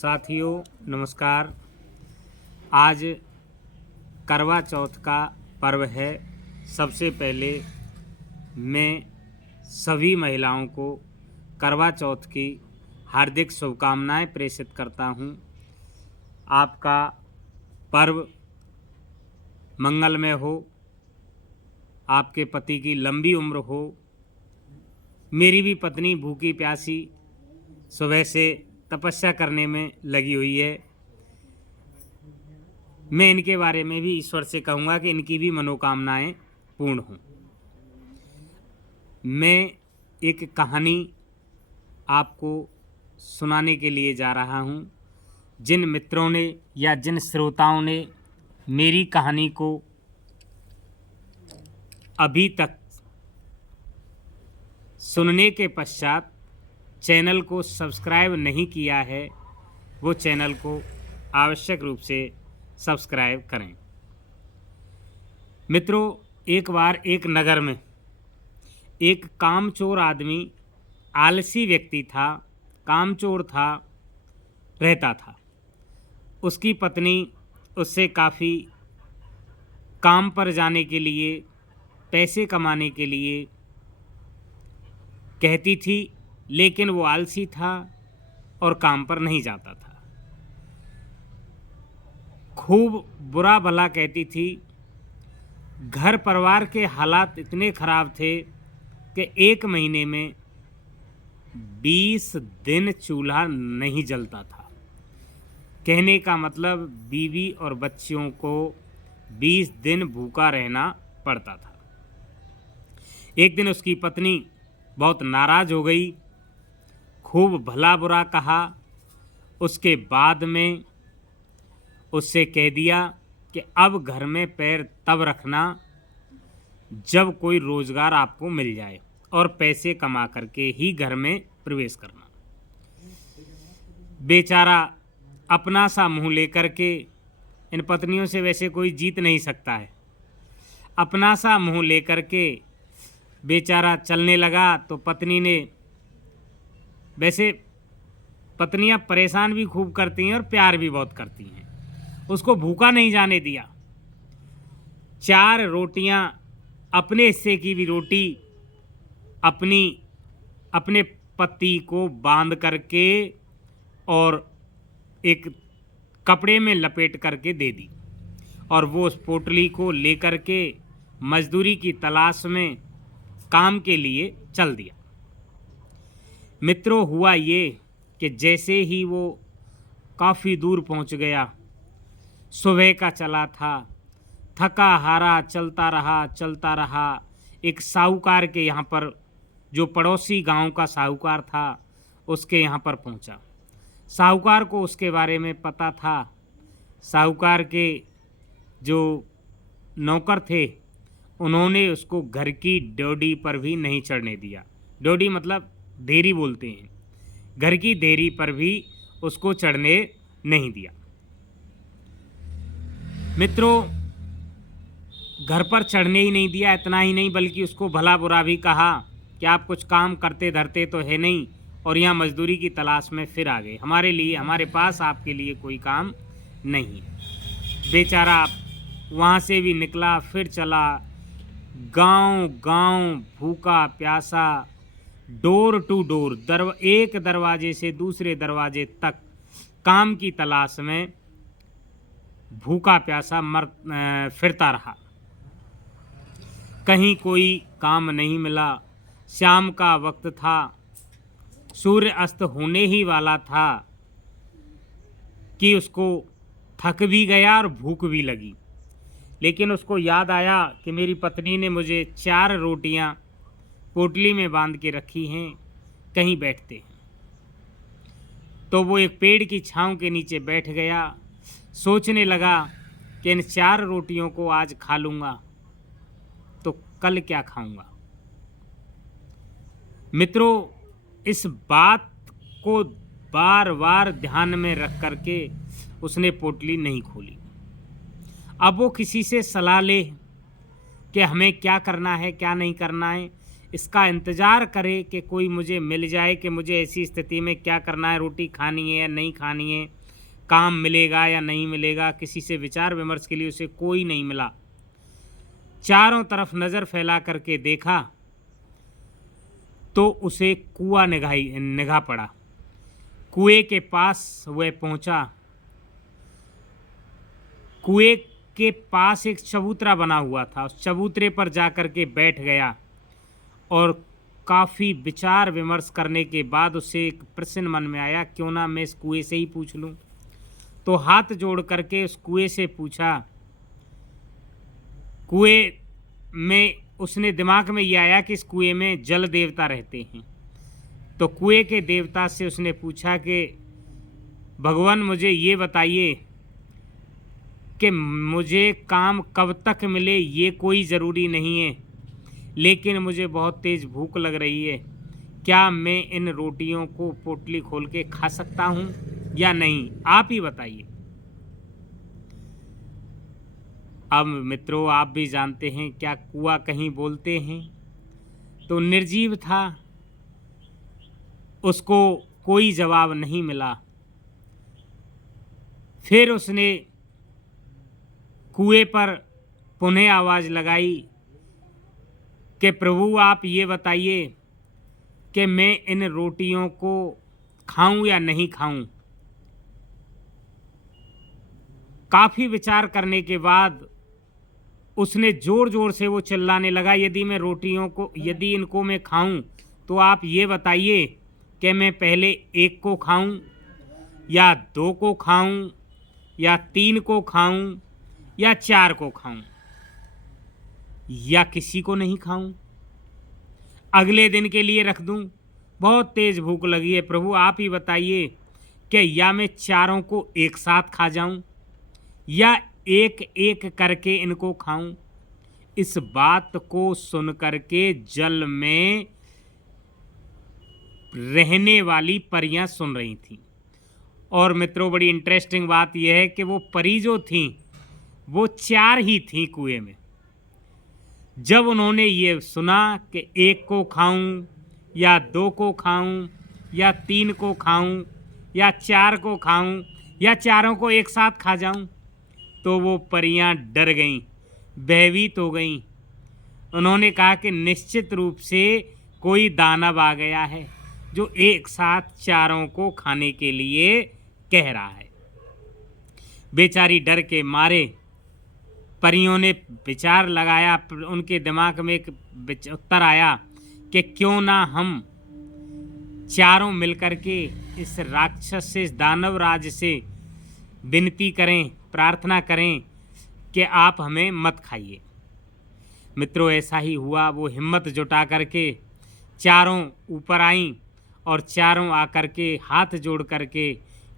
साथियों नमस्कार। आज करवा चौथ का पर्व है। सबसे पहले मैं सभी महिलाओं को करवा चौथ की हार्दिक शुभकामनाएं प्रेषित करता हूं। आपका पर्व मंगलमय हो, आपके पति की लंबी उम्र हो। मेरी भी पत्नी भूखी प्यासी सुबह से तपस्या करने में लगी हुई है। मैं इनके बारे में भी ईश्वर से कहूँगा कि इनकी भी मनोकामनाएं पूर्ण हों। मैं एक कहानी आपको सुनाने के लिए जा रहा हूँ। जिन मित्रों ने या जिन श्रोताओं ने मेरी कहानी को अभी तक सुनने के पश्चात चैनल को सब्सक्राइब नहीं किया है, वो चैनल को आवश्यक रूप से सब्सक्राइब करें। मित्रों, एक बार एक नगर में एक कामचोर आदमी, आलसी व्यक्ति था, कामचोर था, रहता था। उसकी पत्नी उससे काफ़ी काम पर जाने के लिए, पैसे कमाने के लिए कहती थी, लेकिन वो आलसी था और काम पर नहीं जाता था। खूब बुरा भला कहती थी। घर परिवार के हालात इतने ख़राब थे कि एक महीने में 20 दिन चूल्हा नहीं जलता था। कहने का मतलब बीवी और बच्चियों को 20 दिन भूखा रहना पड़ता था। एक दिन उसकी पत्नी बहुत नाराज़ हो गई, खूब भला बुरा कहा। उसके बाद में उससे कह दिया कि अब घर में पैर तब रखना जब कोई रोज़गार आपको मिल जाए और पैसे कमा करके ही घर में प्रवेश करना। बेचारा अपना सा मुंह लेकर के, इन पत्नियों से वैसे कोई जीत नहीं सकता है, अपना सा मुंह लेकर के बेचारा चलने लगा। तो पत्नी ने, वैसे पत्नियां परेशान भी खूब करती हैं और प्यार भी बहुत करती हैं, उसको भूखा नहीं जाने दिया। 4 रोटियां, अपने हिस्से की भी रोटी अपने पति को बांध करके और एक कपड़े में लपेट करके दे दी, और वो उस पोटली को लेकर के मजदूरी की तलाश में काम के लिए चल दिया। मित्रों, हुआ ये कि जैसे ही वो काफ़ी दूर पहुंच गया, सुबह का चला था, थका हारा चलता रहा। एक साहूकार के यहाँ पर, जो पड़ोसी गांव का साहूकार था, उसके यहाँ पर पहुंचा। साहूकार को उसके बारे में पता था। साहूकार के जो नौकर थे, उन्होंने उसको घर की ड्योढ़ी पर भी नहीं चढ़ने दिया। ड्योढ़ी मतलब देरी बोलते हैं। घर की देरी पर भी उसको चढ़ने नहीं दिया। मित्रों, घर पर चढ़ने ही नहीं दिया। इतना ही नहीं, बल्कि उसको भला बुरा भी कहा कि आप कुछ काम करते धरते तो है नहीं, और यहाँ मजदूरी की तलाश में फिर आ गए। हमारे पास आपके लिए कोई काम नहीं। बेचारा वहाँ से भी निकला, फिर चला, गांव भूखा प्यासा, डोर टू डोर, एक दरवाजे से दूसरे दरवाजे तक काम की तलाश में भूखा प्यासा फिरता रहा। कहीं कोई काम नहीं मिला। शाम का वक्त था, सूर्य अस्त होने ही वाला था कि उसको थक भी गया और भूख भी लगी। लेकिन उसको याद आया कि मेरी पत्नी ने मुझे 4 रोटियां पोटली में बांध के रखी हैं, कहीं बैठते हैं। तो वो एक पेड़ की छांव के नीचे बैठ गया। सोचने लगा कि इन 4 रोटियों को आज खा लूँगा तो कल क्या खाऊंगा। मित्रों, इस बात को बार बार ध्यान में रख करके उसने पोटली नहीं खोली। अब वो किसी से सलाह ले कि हमें क्या करना है, क्या नहीं करना है। इसका इंतज़ार करे कि कोई मुझे मिल जाए कि मुझे ऐसी स्थिति में क्या करना है, रोटी खानी है या नहीं खानी है, काम मिलेगा या नहीं मिलेगा। किसी से विचार विमर्श के लिए उसे कोई नहीं मिला। चारों तरफ नज़र फैला करके देखा तो उसे कुआं निगाह पड़ा। कुएं के पास वह पहुंचा। कुएं के पास एक चबूतरा बना हुआ था। उस चबूतरे पर जाकर के बैठ गया और काफ़ी विचार विमर्श करने के बाद उसे एक प्रश्न मन में आया, क्यों ना मैं इस कुएं से ही पूछ लूं। तो हाथ जोड़ करके उस कुएं से पूछा। कुएं में उसने दिमाग में ये आया कि इस कुएं में जल देवता रहते हैं। तो कुएं के देवता से उसने पूछा कि भगवान मुझे ये बताइए कि मुझे काम कब तक मिले ये कोई ज़रूरी नहीं है, लेकिन मुझे बहुत तेज़ भूख लग रही है। क्या मैं इन रोटियों को पोटली खोल के खा सकता हूँ या नहीं, आप ही बताइए। अब मित्रों, आप भी जानते हैं क्या कुआं कहीं बोलते हैं। तो निर्जीव था, उसको कोई जवाब नहीं मिला। फिर उसने कुएं पर पुनः आवाज़ लगाई कि प्रभु आप ये बताइए कि मैं इन रोटियों को खाऊं या नहीं खाऊं। काफ़ी विचार करने के बाद उसने ज़ोर ज़ोर से वो चिल्लाने लगा, यदि इनको मैं खाऊं तो आप ये बताइए कि मैं पहले एक को खाऊं या दो को खाऊं या तीन को खाऊं या चार को खाऊं या किसी को नहीं खाऊं, अगले दिन के लिए रख दूं। बहुत तेज़ भूख लगी है प्रभु, आप ही बताइए कि या मैं चारों को एक साथ खा जाऊं या एक एक करके इनको खाऊं। इस बात को सुन करके जल में रहने वाली परियां सुन रही थीं। और मित्रों, बड़ी इंटरेस्टिंग बात यह है कि वो परी जो थीं वो चार ही थीं कुएं में। जब उन्होंने ये सुना कि एक को खाऊं या दो को खाऊं या तीन को खाऊं या चार को खाऊं या चारों को एक साथ खा जाऊं, तो वो परियां डर गईं, भयभीत हो गईं। उन्होंने कहा कि निश्चित रूप से कोई दानव आ गया है जो एक साथ चारों को खाने के लिए कह रहा है। बेचारी डर के मारे परियों ने विचार लगाया। उनके दिमाग में एक उत्तर आया कि क्यों ना हम चारों मिलकर के इस राक्षस से, इस दानव राज से विनती करें, प्रार्थना करें कि आप हमें मत खाइए। मित्रों, ऐसा ही हुआ। वो हिम्मत जुटा करके चारों ऊपर आईं और चारों आकर के हाथ जोड़ करके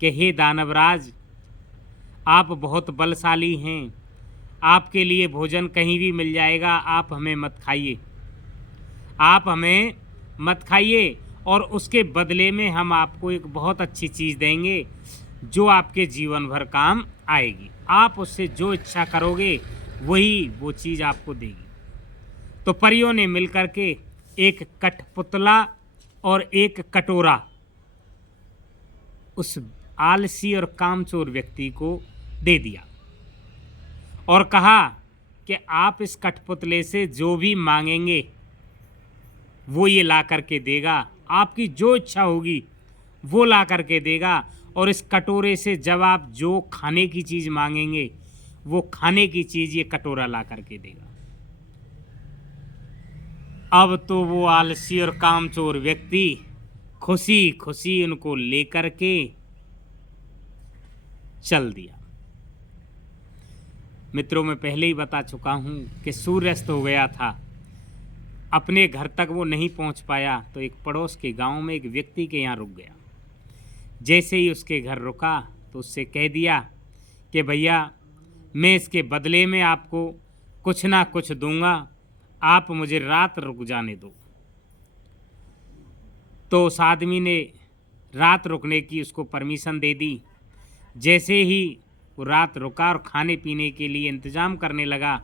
कि हे दानवराज, आप बहुत बलशाली हैं, आपके लिए भोजन कहीं भी मिल जाएगा, आप हमें मत खाइए, आप हमें मत खाइए, और उसके बदले में हम आपको एक बहुत अच्छी चीज़ देंगे जो आपके जीवन भर काम आएगी। आप उससे जो इच्छा करोगे वही वो चीज़ आपको देगी। तो परियों ने मिलकर के एक कठपुतला और एक कटोरा उस आलसी और कामचोर व्यक्ति को दे दिया और कहा कि आप इस कठपुतले से जो भी मांगेंगे वो ये ला करके देगा, आपकी जो इच्छा होगी वो ला करके देगा, और इस कटोरे से जब आप जो खाने की चीज़ मांगेंगे वो खाने की चीज़ ये कटोरा ला करके देगा। अब तो वो आलसी और कामचोर व्यक्ति खुशी खुशी उनको लेकर के चल दिया। मित्रों, मैं पहले ही बता चुका हूँ कि सूर्यास्त हो गया था। अपने घर तक वो नहीं पहुँच पाया तो एक पड़ोस के गांव में एक व्यक्ति के यहाँ रुक गया। जैसे ही उसके घर रुका तो उससे कह दिया कि भैया, मैं इसके बदले में आपको कुछ ना कुछ दूंगा, आप मुझे रात रुक जाने दो। तो उस आदमी ने रात रुकने की उसको परमिशन दे दी। जैसे ही वो रात रुका और खाने पीने के लिए इंतज़ाम करने लगा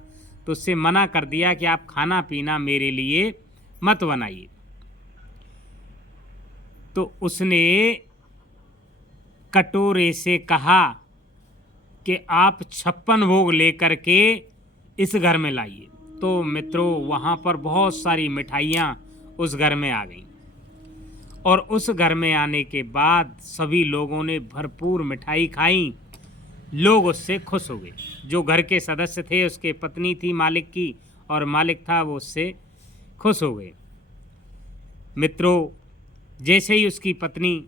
तो उससे मना कर दिया कि आप खाना पीना मेरे लिए मत बनाइए। तो उसने कटोरे से कहा कि आप 56 भोग लेकर के इस घर में लाइए। तो मित्रों, वहाँ पर बहुत सारी मिठाइयाँ उस घर में आ गईं और उस घर में आने के बाद सभी लोगों ने भरपूर मिठाई खाई। लोग उससे खुश हो गए। जो घर के सदस्य थे, उसके पत्नी थी मालिक की और मालिक था, वो उससे खुश हो गए। मित्रों, जैसे ही उसकी पत्नी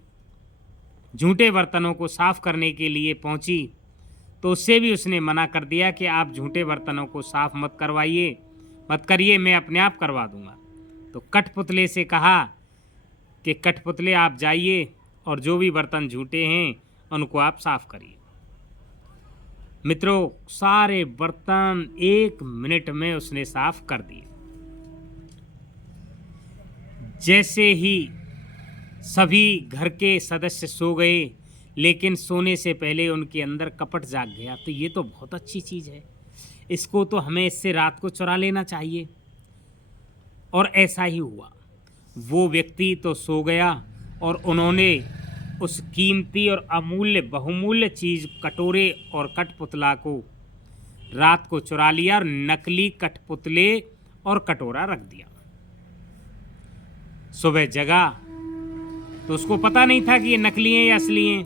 झूठे बर्तनों को साफ करने के लिए पहुंची तो उससे भी उसने मना कर दिया कि आप झूठे बर्तनों को साफ मत करिए, मैं अपने आप करवा दूंगा। तो कठपुतले से कहा कि कठपुतले, आप जाइए और जो भी बर्तन झूठे हैं उनको आप साफ करिए। मित्रों, सारे बर्तन 1 मिनट में उसने साफ कर दिए। जैसे ही सभी घर के सदस्य सो गए, लेकिन सोने से पहले उनके अंदर कपट जाग गया। तो ये तो बहुत अच्छी चीज़ है, इसको तो हमें इससे रात को चुरा लेना चाहिए। और ऐसा ही हुआ। वो व्यक्ति तो सो गया और उन्होंने उस कीमती और अमूल्य बहुमूल्य चीज़ कटोरे और कठपुतला को रात को चुरा लिया और नकली कठपुतले और कटोरा रख दिया। सुबह जगा तो उसको पता नहीं था कि ये नकली हैं या असली हैं।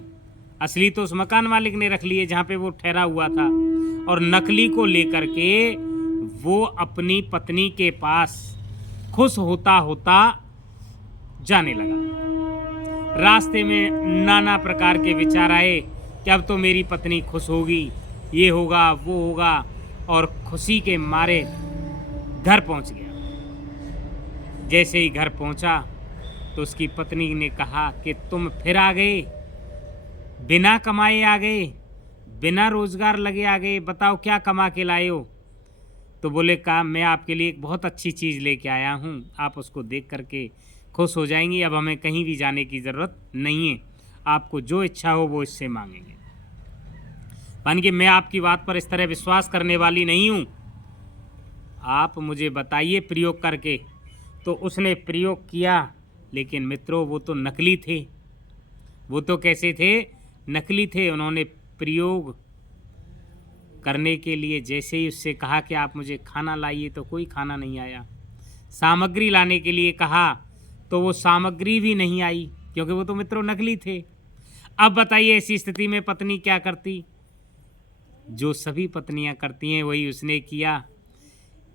असली तो उस मकान मालिक ने रख लिए जहाँ पे वो ठहरा हुआ था, और नकली को लेकर के वो अपनी पत्नी के पास खुश होता होता जाने लगा। रास्ते में नाना प्रकार के विचार आए कि अब तो मेरी पत्नी खुश होगी, ये होगा वो होगा, और खुशी के मारे घर पहुंच गया। जैसे ही घर पहुंचा तो उसकी पत्नी ने कहा कि तुम फिर आ गए, बिना कमाए आ गए, बिना रोजगार लगे आ गए, बताओ क्या कमा के लाए हो। तो बोले, कहा मैं आपके लिए एक बहुत अच्छी चीज़ लेके आया हूँ, आप उसको देख करके खुश हो जाएंगी। अब हमें कहीं भी जाने की ज़रूरत नहीं है, आपको जो इच्छा हो वो इससे मांगेंगे। मान कि मैं आपकी बात पर इस तरह विश्वास करने वाली नहीं हूँ, आप मुझे बताइए प्रयोग करके। तो उसने प्रयोग किया, लेकिन मित्रों वो तो नकली थे। वो तो कैसे थे? नकली थे। उन्होंने प्रयोग करने के लिए जैसे ही उससे कहा कि आप मुझे खाना लाइए, तो कोई खाना नहीं आया। सामग्री लाने के लिए कहा तो वो सामग्री भी नहीं आई, क्योंकि वो तो मित्रों नकली थे। अब बताइए ऐसी स्थिति में पत्नी क्या करती? जो सभी पत्नियां करती हैं वही उसने किया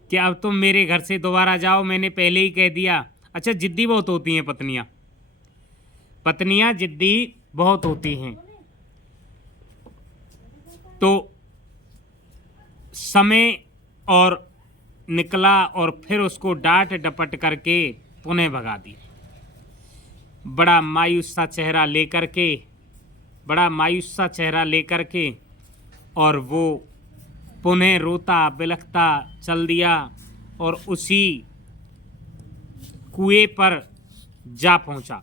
कि अब तुम मेरे घर से दोबारा जाओ, मैंने पहले ही कह दिया। अच्छा, जिद्दी बहुत होती हैं पत्नियां जिद्दी बहुत होती हैं। तो समय और निकला और फिर उसको डांट डपट करके पुनः भगा दिया। बड़ा मायूस सा चेहरा लेकर के और वो पुनः रोता बिलखता चल दिया और उसी कुएं पर जा पहुंचा,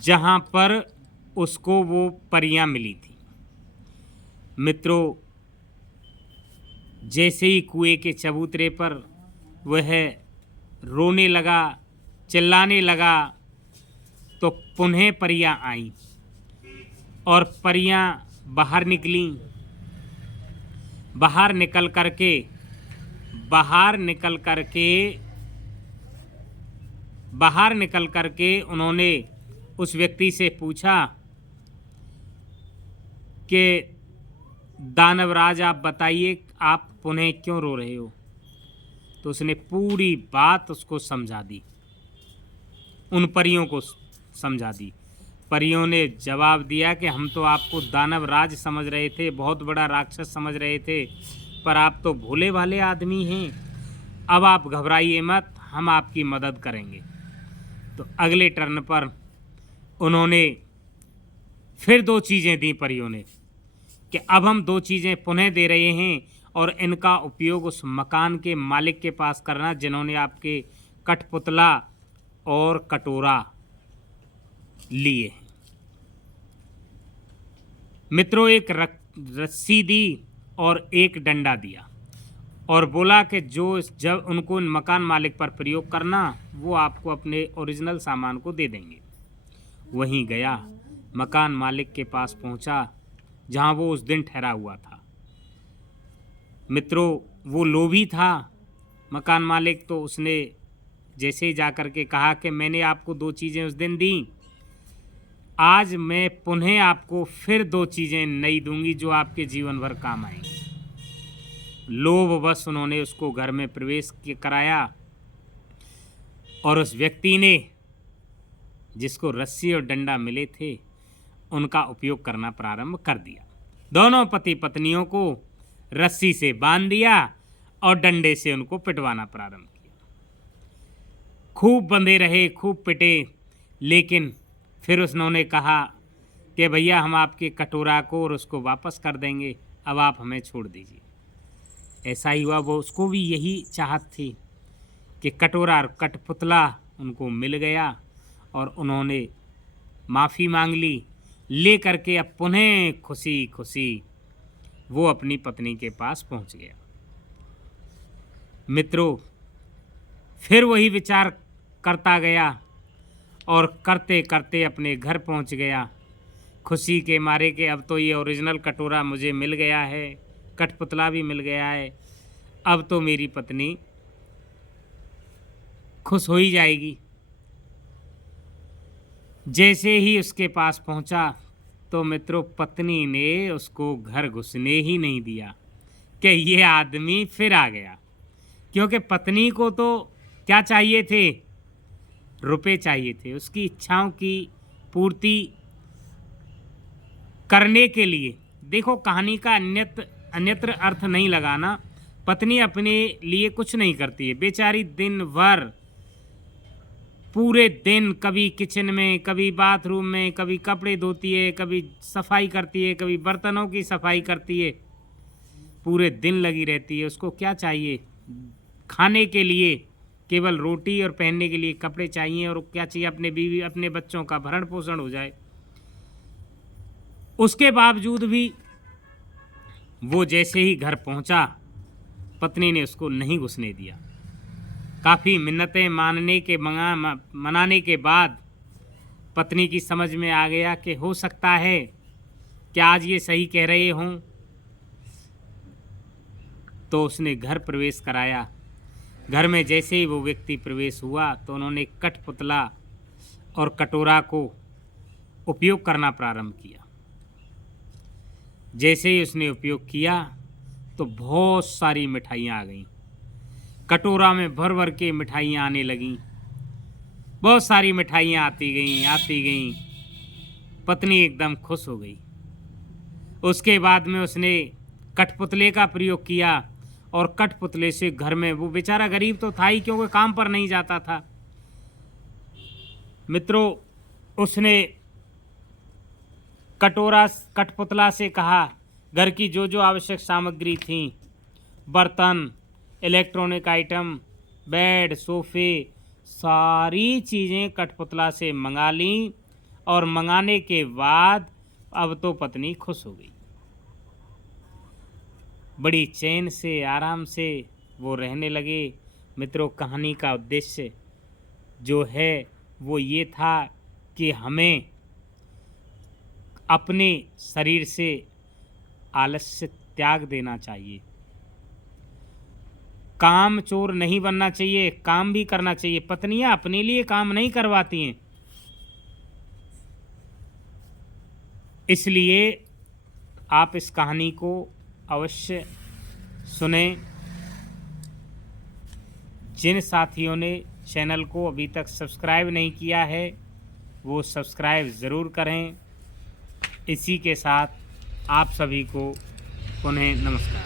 जहां पर उसको वो परियां मिली थी। मित्रों, जैसे ही कुएं के चबूतरे पर वह रोने लगा, चिल्लाने लगा, तो पुनः परियां आईं और परियां बाहर निकलीं। बाहर निकल करके उन्होंने उस व्यक्ति से पूछा कि दानवराज, आप बताइए आप पुनः क्यों रो रहे हो। तो उसने पूरी बात उसको समझा दी, उन परियों को समझा दी। परियों ने जवाब दिया कि हम तो आपको दानवराज समझ रहे थे, बहुत बड़ा राक्षस समझ रहे थे, पर आप तो भोले भाले आदमी हैं। अब आप घबराइए मत, हम आपकी मदद करेंगे। तो अगले टर्न पर उन्होंने फिर 2 चीज़ें दी परियों ने कि अब हम 2 चीज़ें पुनः दे रहे हैं और इनका उपयोग उस मकान के मालिक के पास करना जिन्होंने आपके कठपुतला और कटोरा लिए हैं। मित्रों, एक रस्सी दी और एक डंडा दिया और बोला कि जब उनको मकान मालिक पर प्रयोग करना, वो आपको अपने ओरिजिनल सामान को दे देंगे। वहीं गया, मकान मालिक के पास पहुंचा जहां वो उस दिन ठहरा हुआ था। मित्रों, वो लोभी था मकान मालिक, तो उसने जैसे ही जाकर के कहा कि मैंने आपको 2 चीज़ें उस दिन दी, आज मैं पुनः आपको फिर 2 चीज़ें नई दूंगी जो आपके जीवन भर काम आएंगी। लोभवश उन्होंने उसको घर में प्रवेश कराया और उस व्यक्ति ने, जिसको रस्सी और डंडा मिले थे, उनका उपयोग करना प्रारंभ कर दिया। दोनों पति पत्नियों को रस्सी से बांध दिया और डंडे से उनको पिटवाना प्रारंभ किया। खूब बंधे रहे, खूब पिटे, लेकिन फिर उन्होंने कहा कि भैया हम आपके कटोरा को और उसको वापस कर देंगे, अब आप हमें छोड़ दीजिए। ऐसा ही हुआ, वो उसको भी यही चाहत थी कि कटोरा और कठपुतला उनको मिल गया और उन्होंने माफ़ी मांग ली, ले करके अब पुनः खुशी खुशी वो अपनी पत्नी के पास पहुंच गया। मित्रों, फिर वही विचार करता गया और करते करते अपने घर पहुंच गया, खुशी के मारे कि अब तो ये ओरिजिनल कटोरा मुझे मिल गया है, कठपुतला भी मिल गया है, अब तो मेरी पत्नी खुश हो ही जाएगी। जैसे ही उसके पास पहुंचा तो मित्रों, पत्नी ने उसको घर घुसने ही नहीं दिया कि ये आदमी फिर आ गया, क्योंकि पत्नी को तो क्या चाहिए थे, रुपए चाहिए थे। उसकी इच्छाओं की पूर्ति करने के लिए, देखो कहानी का अन्यत्र अर्थ नहीं लगाना, पत्नी अपने लिए कुछ नहीं करती है बेचारी, दिन भर पूरे दिन कभी किचन में, कभी बाथरूम में, कभी कपड़े धोती है, कभी सफाई करती है, कभी बर्तनों की सफाई करती है, पूरे दिन लगी रहती है। उसको क्या चाहिए, खाने के लिए केवल रोटी और पहनने के लिए कपड़े चाहिए, और क्या चाहिए, अपने बीवी अपने बच्चों का भरण पोषण हो जाए। उसके बावजूद भी वो जैसे ही घर पहुंचा, पत्नी ने उसको नहीं घुसने दिया। काफ़ी मिन्नतें मनाने के बाद पत्नी की समझ में आ गया कि हो सकता है कि आज ये सही कह रहे हों, तो उसने घर प्रवेश कराया। घर में जैसे ही वो व्यक्ति प्रवेश हुआ तो उन्होंने कठपुतला और कटोरा को उपयोग करना प्रारंभ किया। जैसे ही उसने उपयोग किया तो बहुत सारी मिठाइयाँ आ गईं, कटोरा में भर भर के मिठाइयाँ आने लगीं, बहुत सारी मिठाइयाँ आती गईं। पत्नी एकदम खुश हो गई। उसके बाद में उसने कठपुतले का प्रयोग किया और कठपुतले से घर में, वो बेचारा गरीब तो था ही क्योंकि काम पर नहीं जाता था। मित्रों, उसने कठपुतला से कहा, घर की जो जो आवश्यक सामग्री थी, बर्तन, इलेक्ट्रॉनिक आइटम, बेड, सोफे, सारी चीज़ें कठपुतला से मंगा लीं और मंगाने के बाद अब तो पत्नी खुश हो गई। बड़ी चैन से, आराम से वो रहने लगे। मित्रों, कहानी का उद्देश्य जो है वो ये था कि हमें अपने शरीर से आलस्य त्याग देना चाहिए, काम चोर नहीं बनना चाहिए, काम भी करना चाहिए। पत्नियां अपने लिए काम नहीं करवाती हैं, इसलिए आप इस कहानी को अवश्य सुने। जिन साथियों ने चैनल को अभी तक सब्सक्राइब नहीं किया है वो सब्सक्राइब ज़रूर करें। इसी के साथ आप सभी को पुनः नमस्कार।